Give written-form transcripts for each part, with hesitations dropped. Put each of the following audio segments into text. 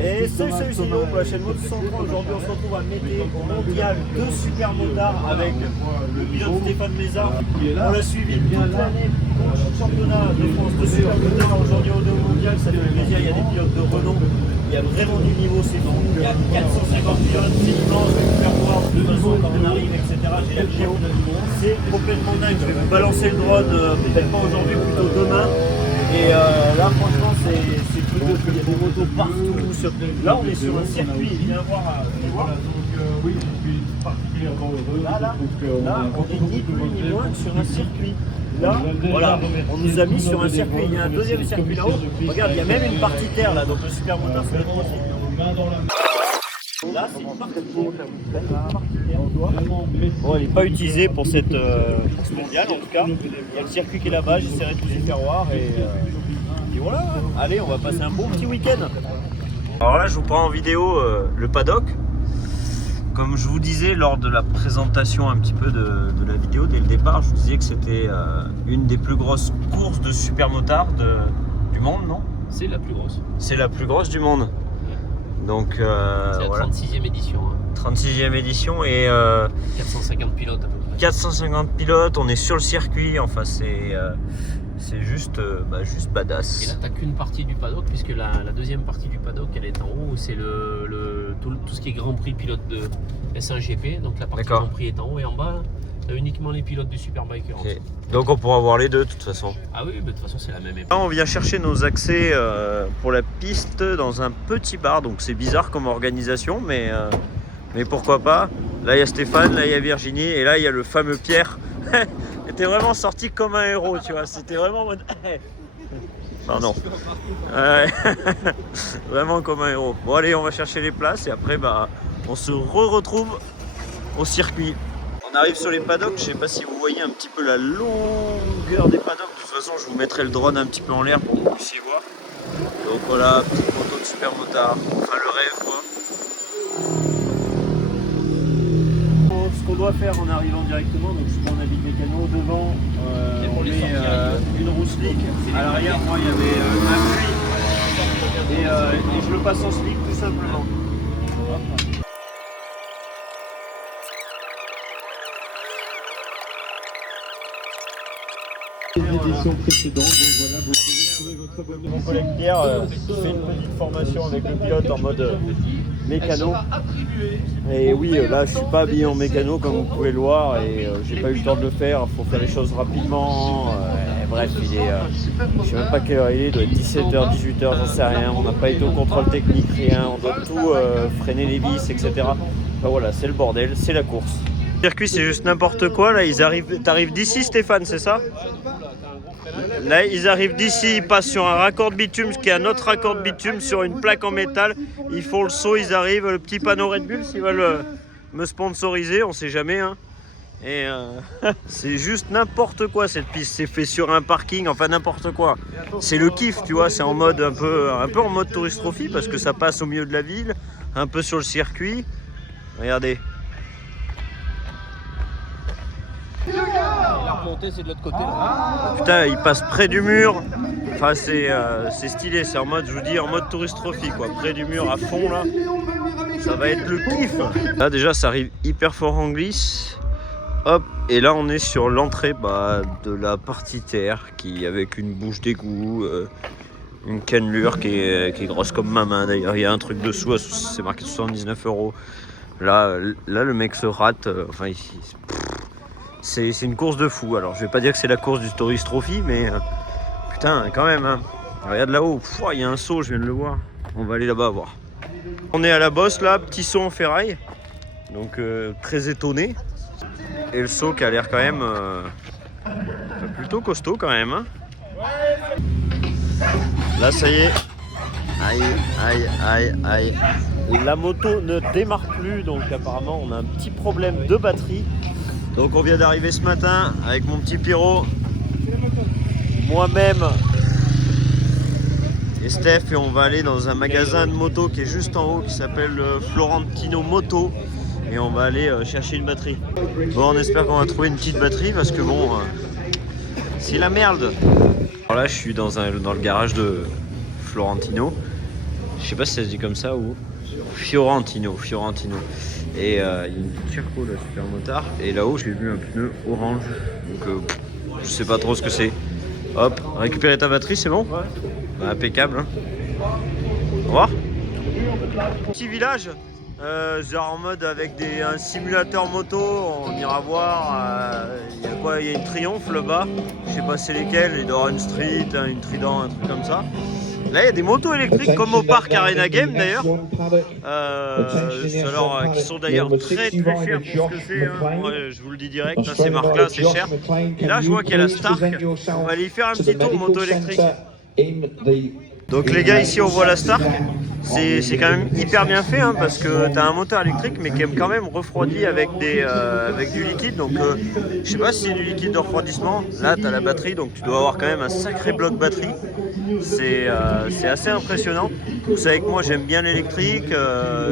Et salut Sino pour la chaîne Mode 103. Aujourd'hui on se retrouve à Mété au mondial de super motard avec le pilote Stéphane Mézard. On l'a suivi toute l'année pour le championnat de France de super motard. Aujourd'hui on est au mondial, ça fait plaisir, il y a des pilotes de renom. Il y a vraiment du niveau, c'est bon. Il y a 450 pilotes, c'est immense, je vais vous faire voir de toute façon quand on arrive, etc. J'ai la vidéo. C'est complètement dingue. Je vais vous balancer le drone, peut-être pas aujourd'hui, plutôt demain. Et là franchement c'est plus de fou, il y a des motos partout. Là on est sur un circuit, viens voir. Oui, je suis particulièrement heureux. Là, on est ni plus ni moins que sur un circuit. Là, voilà, on nous a mis sur un circuit, il y a un deuxième circuit là-haut. Regarde, il y a même une partie terre là, donc le super moteur c'est vraiment aussi. Là, c'est une partie terre. Bon, elle n'est pas utilisée pour cette mondiale en tout cas. Il y a le circuit qui est là-bas, j'essaierai de vous y faire voir. Et voilà, allez, on va passer un bon petit week-end. Alors là, je vous prends en vidéo le paddock. Comme je vous disais lors de la présentation un petit peu de la vidéo, dès le départ, je vous disais que c'était une des plus grosses courses de supermotard du monde, non? C'est la plus grosse. C'est la plus grosse du monde. Donc c'est la voilà. 36e édition. Hein. 36e édition et 450 pilotes à peu près. 450 pilotes, on est sur le circuit, enfin c'est juste, juste badass. Et là t'as qu'une partie du paddock, puisque la deuxième partie du paddock elle est en haut, c'est tout ce qui est Grand Prix pilote de S1GP, donc la partie D'accord. Grand Prix est en haut et en bas t'as uniquement les pilotes du Superbiker. Okay. Donc on pourra voir les deux de toute façon. Ah oui, mais de toute façon c'est la même époque. Là on vient chercher nos accès pour la piste dans un petit bar, donc c'est bizarre comme organisation, mais pourquoi pas. Là il y a Stéphane, là il y a Virginie et là il y a le fameux Pierre. Il était vraiment sorti comme un héros, tu vois, c'était vraiment en mode... Pardon. Vraiment comme un héros. Bon allez, on va chercher les places et après on se retrouve au circuit. On arrive sur les paddocks, je sais pas si vous voyez un petit peu la longueur des paddocks. De toute façon, je vous mettrai le drone un petit peu en l'air pour que vous puissiez voir. Donc voilà, petite moto de super motard, enfin le rêve quoi. Ce qu'on doit faire en arrivant directement, donc je prends un habit mécano devant, on met une roue slick. À l'arrière, moi il y avait un puits et je le passe en slick tout simplement. L'édition précédente, donc voilà, vous pouvez trouver votre abonnement. Mon collègue Pierre fait une petite formation avec le pilote en mode mécano. Et oui, là je suis pas habillé en mécano comme vous pouvez le voir et j'ai pas eu le temps de le faire, il faut faire les choses rapidement. Bref, il est, je sais même pas quelle heure il doit être 17h, 18h, j'en sais rien, on n'a pas été au contrôle technique, rien, on doit tout freiner les vis, etc. Enfin voilà, c'est le bordel, c'est la course. Le circuit c'est juste n'importe quoi, là ils arrivent, t'arrives d'ici Stéphane, c'est ça? Là, ils arrivent d'ici, ils passent sur un raccord de bitume, ce qui est un autre raccord de bitume sur une plaque en métal. Ils font le saut, ils arrivent, le petit panneau Red Bull, s'ils veulent me sponsoriser, on sait jamais. Hein. Et c'est juste n'importe quoi cette piste, c'est fait sur un parking, enfin n'importe quoi. C'est le kiff, tu vois, c'est en mode un peu en mode Tourist Trophy parce que ça passe au milieu de la ville, un peu sur le circuit. Regardez. La remontée c'est de l'autre côté. Putain, il passe près du mur. Enfin, c'est stylé. C'est en mode, je vous dis, en mode Tourist Trophy, quoi. Près du mur à fond, là. Ça va être le kiff. Là, déjà, ça arrive hyper fort en glisse. Hop. Et là, on est sur l'entrée de la partie terre, avec une bouche d'égout, une cannelure qui est grosse comme ma main. D'ailleurs, il y a un truc dessous, c'est marqué 79 €. Là, le mec se rate. C'est une course de fou. Alors je vais pas dire que c'est la course du Tourist Trophy, mais putain quand même hein. Regarde là-haut, il y a un saut, je viens de le voir. On va aller là-bas voir. On est à la bosse là, petit saut en ferraille. Donc très étonné. Et le saut qui a l'air quand même plutôt costaud quand même hein. Là ça y est. Aïe. La moto ne démarre plus, donc apparemment on a un petit problème de batterie. Donc on vient d'arriver ce matin avec mon petit Pierrot, moi-même et Steph, et on va aller dans un magasin de moto qui est juste en haut qui s'appelle Florentino Moto et on va aller chercher une batterie. Bon, on espère qu'on va trouver une petite batterie parce que bon, c'est la merde. Alors là je suis dans le garage de Florentino Je sais pas si ça se dit comme ça ou Fiorentino. Et il y a une Circo, là, super motard. Et là-haut, j'ai vu un pneu orange. Donc, je sais pas trop ce que c'est. Hop, récupérer ta batterie, c'est bon? Ouais. Bah, impeccable. Hein. Au revoir. Petit village, genre en mode avec un simulateur moto. On ira voir. Il y a quoi? Il y a une Triumph là-bas. Je sais pas c'est lesquelles. Il doit y avoir une Street, une Trident, un truc comme ça. Là, il y a des motos électriques comme au parc Arena Game d'ailleurs, qui sont d'ailleurs très chères pour ce que c'est. Hein. Moi, je vous le dis direct, hein, ces marques-là, c'est cher. Et là, je vois qu'il y a la Stark. On va aller y faire un petit tour moto électrique. Donc les gars, ici on voit la Stark. C'est quand même hyper bien fait hein, parce que tu as un moteur électrique mais qui est quand même refroidi avec du liquide. Donc je sais pas si c'est du liquide de refroidissement. Là tu as la batterie donc tu dois avoir quand même un sacré bloc batterie. C'est assez impressionnant. Vous savez que moi j'aime bien l'électrique,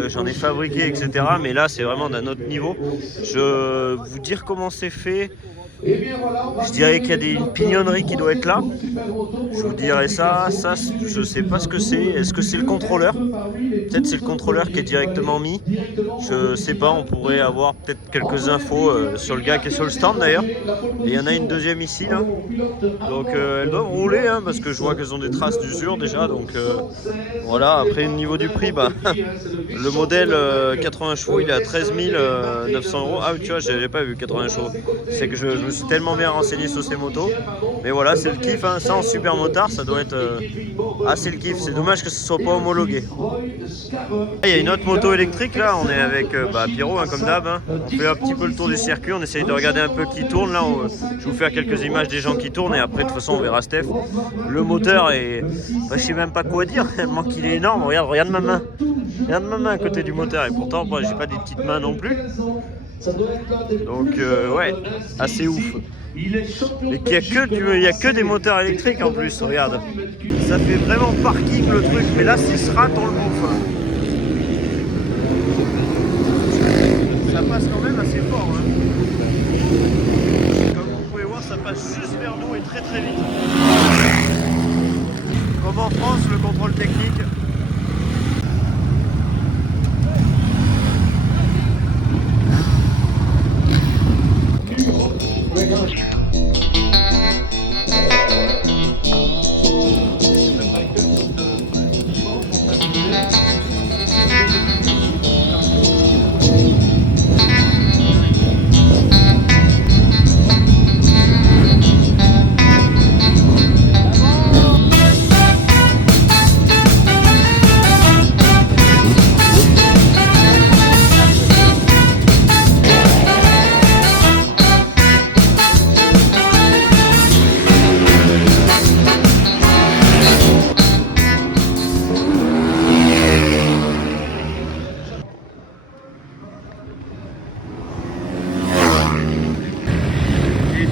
j'en ai fabriqué etc. Mais là c'est vraiment d'un autre niveau. Je vais vous dire comment c'est fait. Je dirais qu'il y a une pignonnerie qui doit être là. Je vous dirais ça, je sais pas ce que c'est. Est-ce que c'est le contrôleur? Peut-être c'est le contrôleur qui est directement mis. Je sais pas, on pourrait avoir peut-être quelques infos sur le gars qui est sur le stand d'ailleurs. Et il y en a une deuxième ici là. Donc elles doivent rouler hein, parce que je vois qu'elles ont des traces d'usure déjà. Donc voilà, après au niveau du prix, bah, le modèle 80 chevaux il est à 13 900 €. Ah tu vois, j'avais pas vu 80 chevaux. C'est que je me suis tellement bien renseigné sur ces motos. Mais voilà, c'est le kiff, hein. Ça en super motard, ça doit être assez le kiff. C'est dommage que ce soit pas homologué. Il y a une autre moto électrique là, on est avec Pierrot hein, comme d'hab. Hein. On fait un petit peu le tour du circuit, on essaye de regarder un peu qui tourne. Là, je vais vous faire quelques images des gens qui tournent et après de toute façon on verra Steph. Le moteur est... je sais même pas quoi dire, tellement qu'il est énorme. Regarde ma main. Regarde ma main à côté du moteur et pourtant moi j'ai pas des petites mains non plus. Donc ouais, assez ouf. Et qu'il y a que des moteurs électriques en plus, regarde. Ça fait vraiment parking le truc, mais là c'est SRAT on le bouffe. Ça passe quand même assez fort. Hein. Comme vous pouvez voir, ça passe juste vers nous et très très vite. Comme en France, le contrôle technique.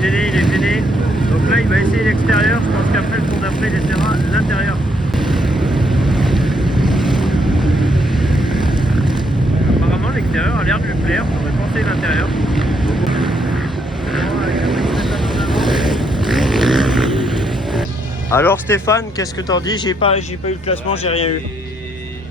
Il est gêné. Donc là il va essayer l'extérieur, je pense qu'après le tour d'après il essaiera l'intérieur. Apparemment l'extérieur a l'air de lui plaire, on aurait pensé l'intérieur. Alors Stéphane, qu'est-ce que t'en dis? J'ai pas eu le classement, j'ai rien eu.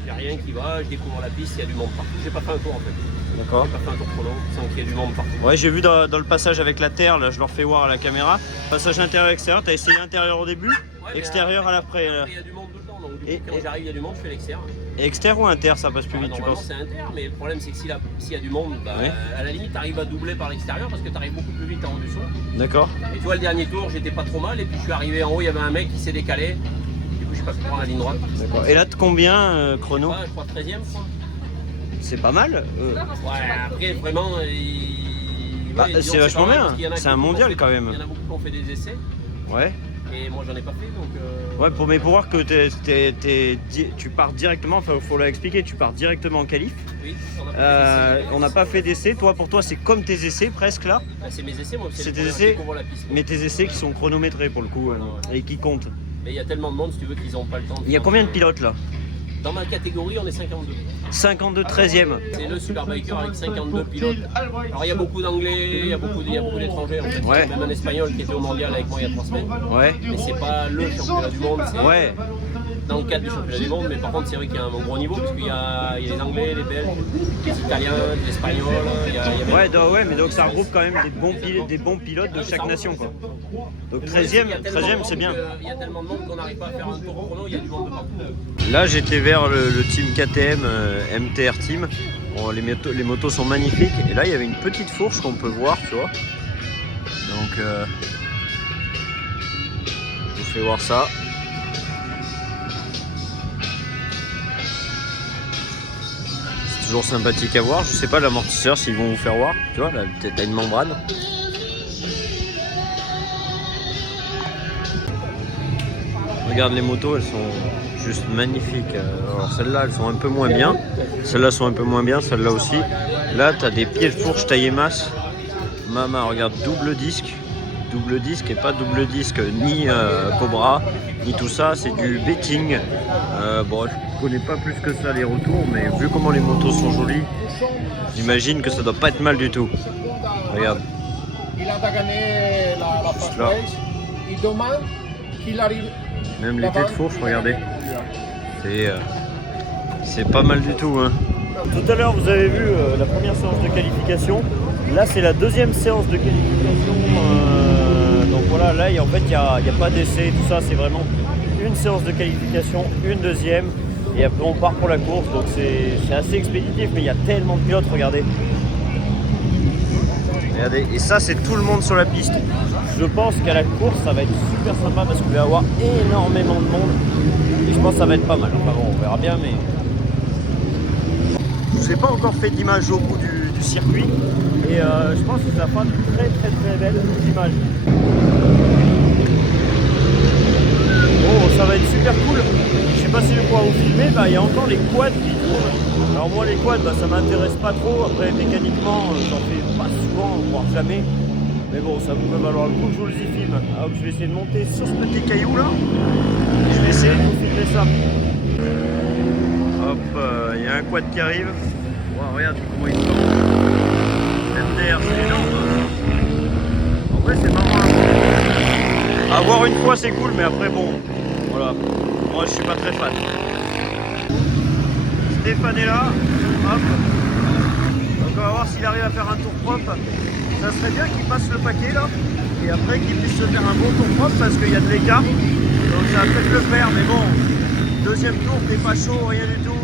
J'ai rien qui va, je découvre la piste, il y a du monde partout. J'ai pas fait un tour en fait. D'accord. J'ai pas fait un tour trop long, sans qu'il y ait du monde partout. Ouais, j'ai vu dans le passage avec la terre, là je leur fais voir à la caméra. Passage intérieur-extérieur, t'as essayé intérieur au début, ouais, extérieur à l'après. Il y a du monde tout le temps, donc du coup, quand j'arrive il y a du monde, je fais l'extérieur. Et extérieur ou inter, ça passe plus vite, tu penses? C'est inter, mais le problème c'est que s'il y a du monde, bah, ouais, à la limite t'arrives à doubler par l'extérieur parce que t'arrives beaucoup plus vite en haut du saut. D'accord. Et tu vois, le dernier tour, j'étais pas trop mal, et puis je suis arrivé en haut, il y avait un mec qui s'est décalé. Du coup, j'ai pas pu prendre la ligne droite. D'accord. Et là, de combien chrono? Je crois 13e, je crois. C'est pas mal. Ouais, après vraiment, c'est vachement bien. C'est un mondial quand même. Il y en a beaucoup qui ont fait des essais. Ouais. Et moi j'en ai pas fait donc. Ouais, mais pour voir que tu pars directement, enfin faut l'expliquer, tu pars directement en qualif. Oui. On n'a pas fait d'essais. Toi, pour toi, c'est comme tes essais presque là. Bah, c'est mes essais, moi. C'est tes essais. Mais tes essais qui sont chronométrés pour le coup et qui comptent. Mais il y a tellement de monde, si tu veux, qu'ils n'ont pas le temps. Il y a combien de pilotes là? Dans ma catégorie, on est 52. 52 13e. C'est le Superbiker avec 52 pilotes. Alors il y a beaucoup d'anglais, il y a beaucoup d'étrangers en fait. Ouais. Même un espagnol qui était au mondial avec moi il y a 3 semaines. Ouais. Mais c'est pas le championnat du monde. Ouais. dans le cadre du championnat du monde, mais par contre c'est vrai qu'il y a un gros niveau parce qu'il y a les Anglais, les Belges, les Italiens, les Espagnols. Ouais, mais donc ça regroupe quand même des bons pilotes de chaque nation, quoi. Donc 13e c'est bien. Il y a tellement de monde qu'on n'arrive pas à faire un tour chrono, il y a du monde de partout. Là j'étais vers le team KTM, MTR Team. Bon, les motos sont magnifiques et là il y avait une petite fourche qu'on peut voir, tu vois. Donc je vous fais voir ça. C'est toujours sympathique à voir. Je sais pas l'amortisseur s'ils vont vous faire voir. Tu vois, là t'as une membrane. Regarde les motos, elles sont juste magnifiques. Alors celles-là, elles sont un peu moins bien. Celles-là sont un peu moins bien, celles-là aussi. Là, tu as des pieds de fourche taillés masse. Mama, regarde, double disque et pas double disque, ni Cobra, ni tout ça. C'est du betting. Bon, je connais pas plus que ça les retours, mais vu comment les motos sont jolies, j'imagine que ça doit pas être mal du tout. Regarde. Il a gagné la first place. Il demande qu'il arrive. Même les têtes de fourche, regardez. C'est pas mal du tout, hein. Tout à l'heure, vous avez vu la première séance de qualification. Là, c'est la deuxième séance de qualification. Donc voilà, là, en fait, il n'y a pas d'essai, tout ça. C'est vraiment une séance de qualification, une deuxième. Et après, on part pour la course. Donc c'est assez expéditif, mais il y a tellement de pilotes, regardez. Regardez, et ça, c'est tout le monde sur la piste. Je pense qu'à la course, ça va être super sympa parce qu'il va y avoir énormément de monde. Et je pense que ça va être pas mal. Enfin bon, on verra bien, mais... Je vous ai pas encore fait d'image au bout du circuit. Et je pense que ça fera de très belles images. Oh, ça va être super cool. Je sais pas si je vais pouvoir vous filmer. Bah, il y a encore les quads qui tournent. Alors moi, les quads, bah, ça m'intéresse pas trop. Après, mécaniquement, j'en fais pas souvent, voire jamais. Mais bon, ça peut valoir le coup que je vous le filme. Alors je vais essayer de monter sur ce petit caillou là. Et je vais essayer de vous filmer ça. Hop, il y a un quad qui arrive. Wow, regarde comment il sort. MDR, c'est énorme. En vrai, c'est marrant. À voir une fois, c'est cool, mais après, bon, voilà. Moi, je suis pas très fan. Stéphane est là. Hop. Donc, on va voir s'il arrive à faire un tour propre. Ça serait bien qu'il passe le paquet là, et après qu'il puisse se faire un bon tour propre parce qu'il y a de l'écart. Donc ça va peut-être le faire, mais bon, deuxième tour, t'es pas chaud, rien du tout.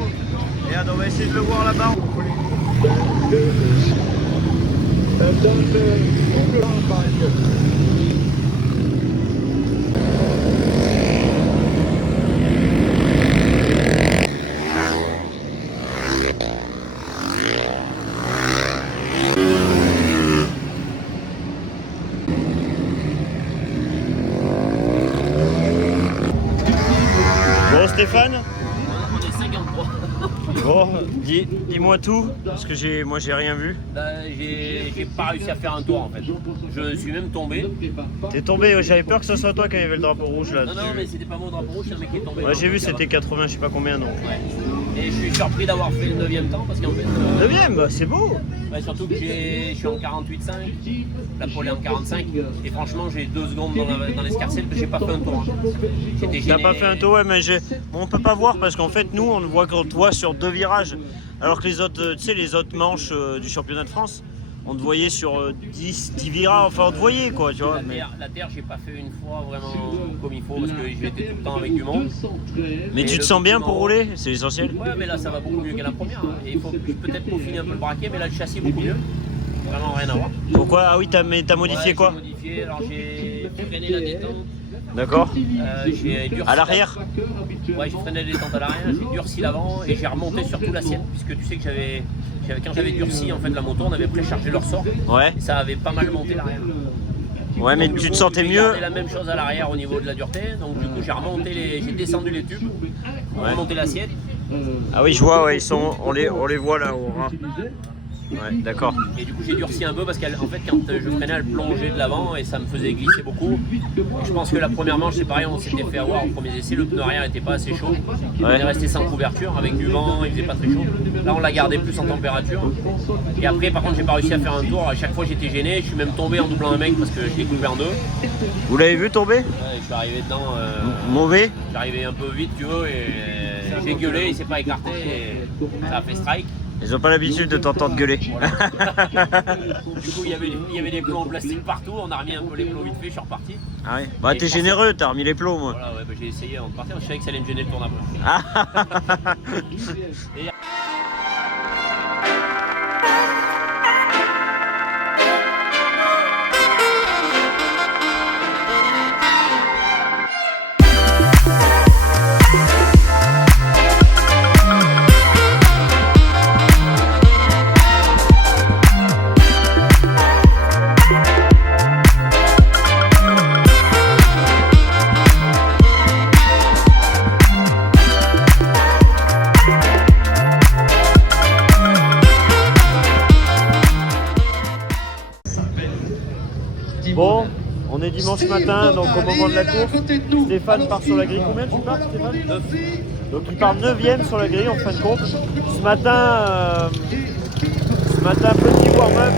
Et on va essayer de le voir là-bas. Stéphane, on est 53. Bon, dis-moi tout, parce que moi j'ai rien vu. J'ai pas réussi à faire un tour en fait. Je suis même tombé. T'es tombé, j'avais peur que ce soit toi qui avait le drapeau rouge là. Non, mais c'était pas mon drapeau rouge, c'est un mec qui est tombé. Ouais, j'ai vu, c'était 80, je sais pas combien, non. Ouais. Et je suis surpris d'avoir fait le 9e temps parce qu'en fait. 9e, bah, c'est beau. Ouais, surtout que je suis en 48,5, la pole est en 45, et franchement j'ai 2 secondes dans l'escarcelle, j'ai pas fait un tour. T'as pas fait un tour, ouais, mais on peut pas voir parce qu'en fait nous on ne voit que toi sur 2 virages, alors que les autres, tu sais, les autres manches du championnat de France, on te voyait sur 10 virages, enfin on te voyait quoi, tu vois. La terre, j'ai pas fait une fois vraiment comme il faut parce que j'étais tout le temps avec du monde. Mais tu te sens bien pour rouler, c'est l'essentiel. Ouais, mais là ça va beaucoup mieux qu'à la première. Hein. Et il faut peut-être peaufiner un peu le braquet, mais là le châssis est beaucoup mieux. Vraiment rien à voir. Pourquoi? Ah oui, t'as modifié quoi? J'ai modifié, alors j'ai freiné la détente. D'accord. J'ai durci. À l'arrière? Ouais, j'ai freiné la détente à l'arrière, j'ai durci l'avant et j'ai remonté surtout l'assiette, puisque tu sais que quand j'avais durci en fait la moto, on avait préchargé le ressort. Ouais. Et ça avait pas mal monté l'arrière. Ouais, mais tu te sentais mieux. J'ai la même chose à l'arrière au niveau de la dureté, donc du coup j'ai descendu les tubes, remonté l'assiette. Ah oui, je vois, ouais, on les voit là au ras. Ouais, d'accord. Et du coup j'ai durci un peu parce qu'en fait quand je freinais elle plongeait de l'avant et ça me faisait glisser beaucoup. Et je pense que la première manche c'est pareil, on s'était fait avoir au premier essai, le pneu arrière n'était pas assez chaud. On est resté sans couverture avec du vent, il faisait pas très chaud. Là on l'a gardé plus en température. Et après par contre j'ai pas réussi à faire un tour, à chaque fois j'étais gêné, je suis même tombé en doublant un mec parce que je l'ai coupé en deux. Vous l'avez vu tomber? Ouais, je suis arrivé dedans. Mauvais? Je suis arrivé un peu vite tu veux et j'ai gueulé, il s'est pas écarté et ça a fait strike. Ils ont pas l'habitude de t'entendre gueuler. Voilà. Du coup, il y avait des plots en plastique partout. On a remis un peu les plots vite fait, je suis reparti. Ah ouais. Bah t'es généreux, t'as remis les plots moi. Voilà, ouais, bah, j'ai essayé avant de partir. Je savais que ça allait me gêner le tournage. Et... Bon, on est dimanche matin, donc au moment de la course, Stéphane part sur la grille. Combien tu pars, Stéphane? 9. Donc il part 9e sur la grille en fin de compte. Ce matin, petit warm-up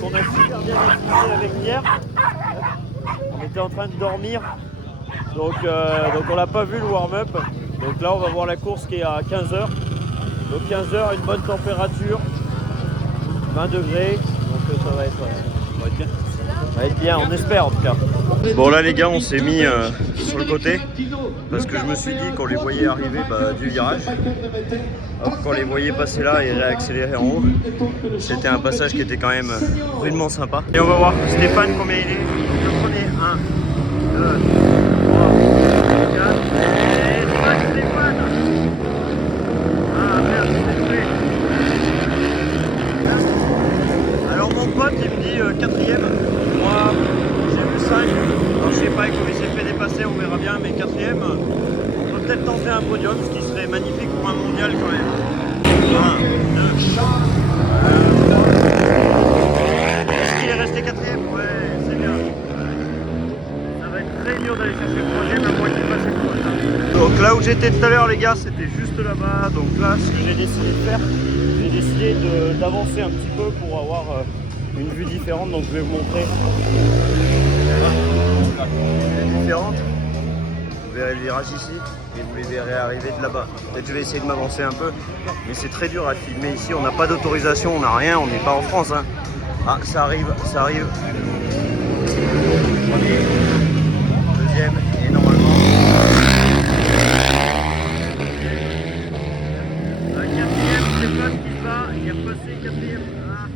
qu'on a super bien affiché avec hier. On était en train de dormir, donc on l'a pas vu le warm-up. Donc là on va voir la course qui est à 15h. Donc 15h, une bonne température, 20 degrés, donc ça va être bien. Ça va être bien, on espère en tout cas. Bon là les gars, on s'est mis sur le côté parce que je me suis dit qu'on les voyait arriver du virage. Hop, quand on les voyait passer là et réaccélérer en haut, c'était un passage qui était quand même rudement sympa. Et on va voir Stéphane combien il est. Donc le premier, 1, 2, 3, 4, et 5 Stéphane. Ah merde, c'est fait. Alors mon pote il me dit 4ème. Moi, j'ai vu 5. Alors, je sais pas comment il s'est fait dépasser, on verra bien, mais 4ème, on peut peut-être tenter un podium, ce qui serait magnifique pour un mondial quand même. 1, 2, 3. Est-ce qu'il est resté 4ème? Ouais, c'est bien. Ça va être très dur d'aller chercher le podium, à moins qu'il passe le podium. Donc là où j'étais tout à l'heure, les gars, c'était juste là-bas. Donc là, ce que j'ai décidé de faire, j'ai décidé d'avancer un petit peu pour avoir une vue différente, donc je vais vous montrer une vue différente. Vous verrez le virage ici et vous les verrez arriver de là-bas. Peut-être je vais essayer de m'avancer un peu, mais c'est très dur à filmer ici. On n'a pas d'autorisation, on n'a rien, on n'est pas en France. Hein. Ah, ça arrive, ça arrive. Premier, deuxième et normalement. Un quatrième, je sais pas ce qui va, il a passé quatrième. Ah.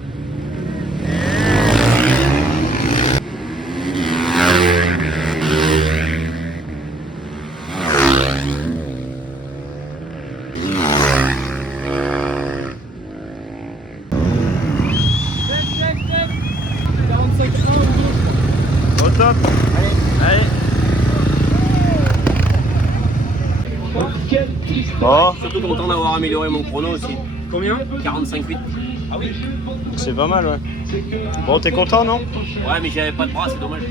Au top. Allez. Bon. Surtout content d'avoir amélioré mon chrono aussi. Combien? 45,8. Ah oui. C'est pas mal, ouais. Bon, t'es content, non? Ouais, mais j'avais pas de bras, c'est dommage.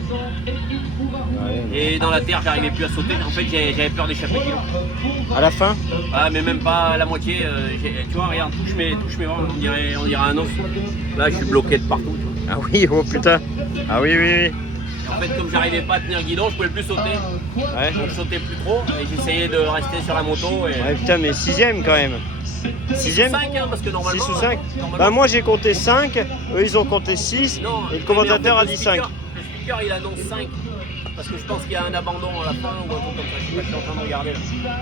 Et dans la terre, j'arrivais plus à sauter. En fait, j'avais peur d'échapper. À la fin? Ah, mais même pas à la moitié. Tu vois, regarde, touche mes bras, on dirait un os. Là, je suis bloqué de partout. Ah oui, oh putain. Ah oui, oui, oui. En fait, comme j'arrivais pas à tenir le guidon, je pouvais plus sauter. Ouais. Donc je sautais plus trop et j'essayais de rester sur la moto. Et... Ouais, putain, mais 6ème quand même. 6ème? 5, hein, parce que normalement. 6 ou 5? Bah, moi j'ai compté 5, eux ils ont compté 6, non, et le commentateur en fait, a dit 5. Le speaker il annonce 5. Parce que je pense qu'il y a un abandon à la fin ou un truc comme ça. Je suis en train de regarder là.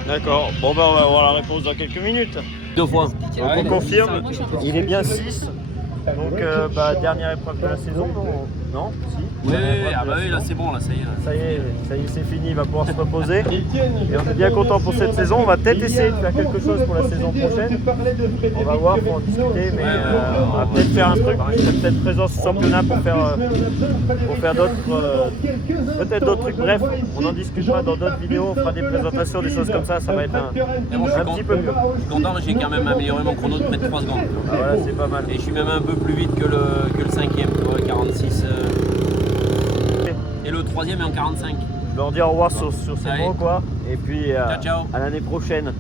D'accord. Bon, bah, on va avoir la réponse dans quelques minutes. 2 fois. Donc, on confirme, il est bien 6. Donc, dernière épreuve de la saison, non? Si. Oui, ah bah oui, là c'est bon, là ça y est. Ça y est, c'est fini, il va pouvoir se reposer. Et on est bien content pour cette saison. On va peut-être essayer de faire quelque chose pour la saison prochaine. On va voir pour en discuter, mais on va peut-être faire un truc. Je serai peut-être présent au championnat pour faire d'autres, peut-être d'autres trucs. Bref, on en discutera dans d'autres vidéos. On fera des présentations, des choses comme ça. Ça va être un petit peu mieux. Je suis content, j'ai quand même amélioré mon chrono de près de 3 secondes. Ah, voilà, c'est pas mal. Et je suis même un peu plus vite que le cinquième, tu vois, 46. Et le troisième est en 45. Je leur dis au revoir sur ces Allez. mots quoi. Et puis Ciao, ciao. à l'année prochaine.